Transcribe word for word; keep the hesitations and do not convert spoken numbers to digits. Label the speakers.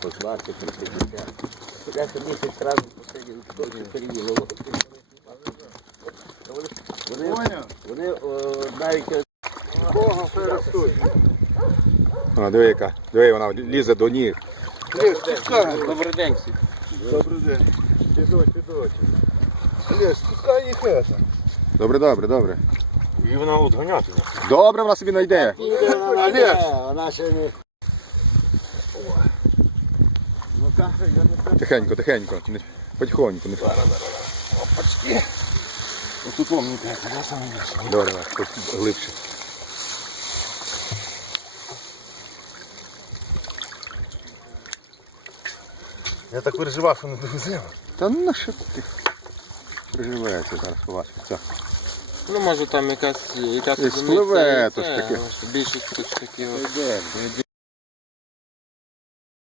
Speaker 1: по двадцять тридцять. Я ще місяць одразу посидів, трохи перевіло. Вони, вони о, навіть...
Speaker 2: Богом ростуть.
Speaker 3: А, диви яка, диви, вона лізе до ніг.
Speaker 2: Лєш, спускай.
Speaker 4: Добрий день всім.
Speaker 2: Добрий день. Підуть, підуть. Лєш, спускай їх это.
Speaker 3: Добре, добре, добре.
Speaker 4: І вона отганяти.
Speaker 3: Добре, вона собі знайде.
Speaker 2: Лєш.
Speaker 1: Вона ще не...
Speaker 3: Тихенько, тихенько, не- потихоньку. Не...
Speaker 4: Опачки. Отут вам не кажуть, я сам не
Speaker 3: Добре, давай, тут глибше.
Speaker 2: Я так переживав, що не довеземо.
Speaker 3: Та ну що ти переживаєшся зараз побачиш. Все.
Speaker 4: Ну може там якась якась
Speaker 3: І спливе, то ж таке.
Speaker 4: Більшість тут такі.
Speaker 1: Йде.